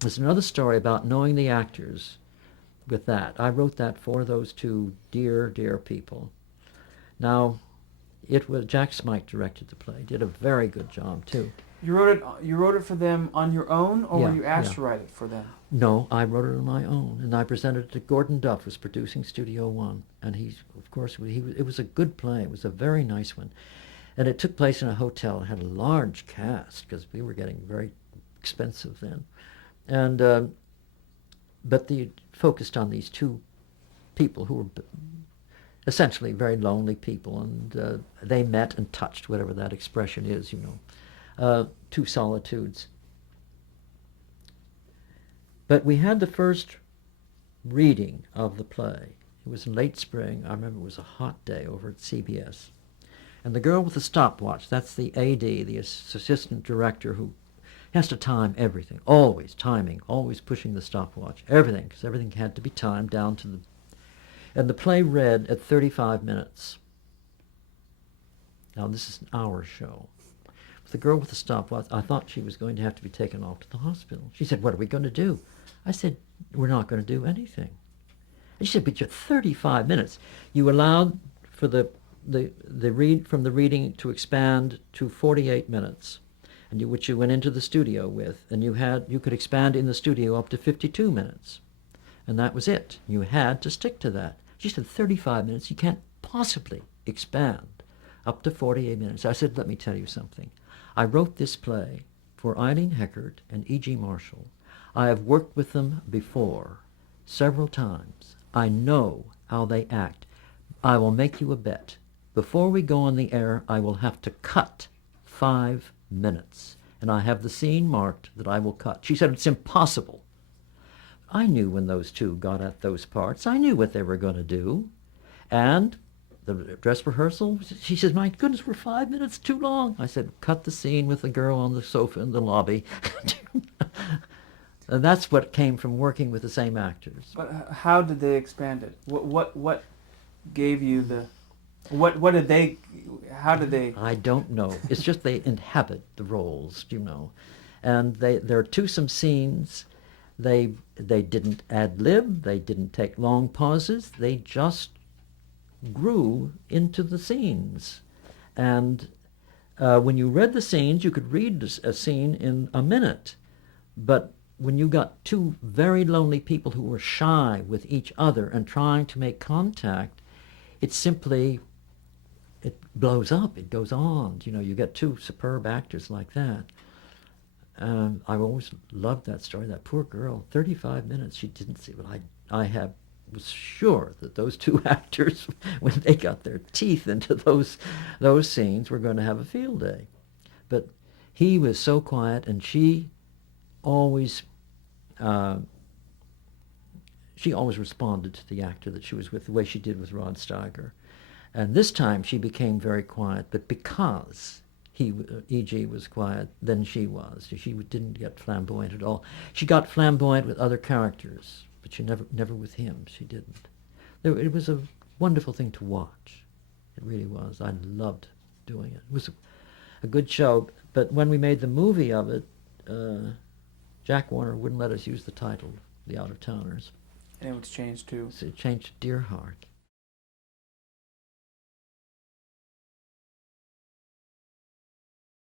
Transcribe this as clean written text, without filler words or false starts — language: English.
There's another story about knowing the actors with that. I wrote that for those two dear, dear people. Now, it was Jack Smite directed the play. Did a very good job too. You wrote it. You wrote it for them on your own, or were Yeah, you asked yeah. to write it for them? No, I wrote it on my own, and I presented it to Gordon Duff, who was producing Studio One, and of course, it was a good play. It was a very nice one, and it took place in a hotel. It had a large cast because we were getting very expensive then, and but the focused on these two people who were essentially very lonely people, and they met and touched, whatever that expression is, two solitudes. But we had the first reading of the play. It was in late spring. I remember it was a hot day over at CBS. And the girl with the stopwatch, that's the AD, the assistant director who has to time everything, always timing, always pushing the stopwatch, everything, because everything had to be timed down to the... And the play read at 35 minutes. Now, this is an hour show. The girl with the stopwatch, I thought she was going to have to be taken off to the hospital. She said, "What are we going to do?" I said, "We're not going to do anything." And she said, "But you're 35 minutes. You allowed for the read from the reading to expand to 48 minutes, and which you went into the studio with, and you could expand in the studio up to 52 minutes, and that was it. You had to stick to that." She said, 35 minutes. You can't possibly expand up to 48 minutes. I said, "Let me tell you something. I wrote this play for Eileen Heckert and E.G. Marshall. I have worked with them before, several times. I know how they act. I will make you a bet. Before we go on the air, I will have to cut 5 minutes, and I have the scene marked that I will cut." She said, "It's impossible." I knew when those two got at those parts. I knew what they were going to do. And the dress rehearsal, she says, "My goodness, we're 5 minutes too long." I said, "Cut the scene with the girl on the sofa in the lobby." And that's what came from working with the same actors. But how did they expand it? What gave you the? What did they? How did they? I don't know. It's just they inhabit the roles, and there are twosome scenes. They didn't ad lib. They didn't take long pauses. They just grew into the scenes. And when you read the scenes, you could read a scene in a minute. But when you got two very lonely people who were shy with each other and trying to make contact, it blows up. It goes on. You get two superb actors like that. I always loved that story. That poor girl, 35 minutes, she didn't see. But I was sure that those two actors, when they got their teeth into those scenes, were going to have a field day. But he was so quiet, and she always responded to the actor that she was with the way she did with Rod Steiger. And this time she became very quiet, but because E.G. was quiet, then she was. She didn't get flamboyant at all. She got flamboyant with other characters, but she never with him. She didn't. It was a wonderful thing to watch. It really was. I loved doing it. It was a good show. But when we made the movie of it, Jack Warner wouldn't let us use the title, The Out of Towners. And it was changed too. So it changed to Dear Heart.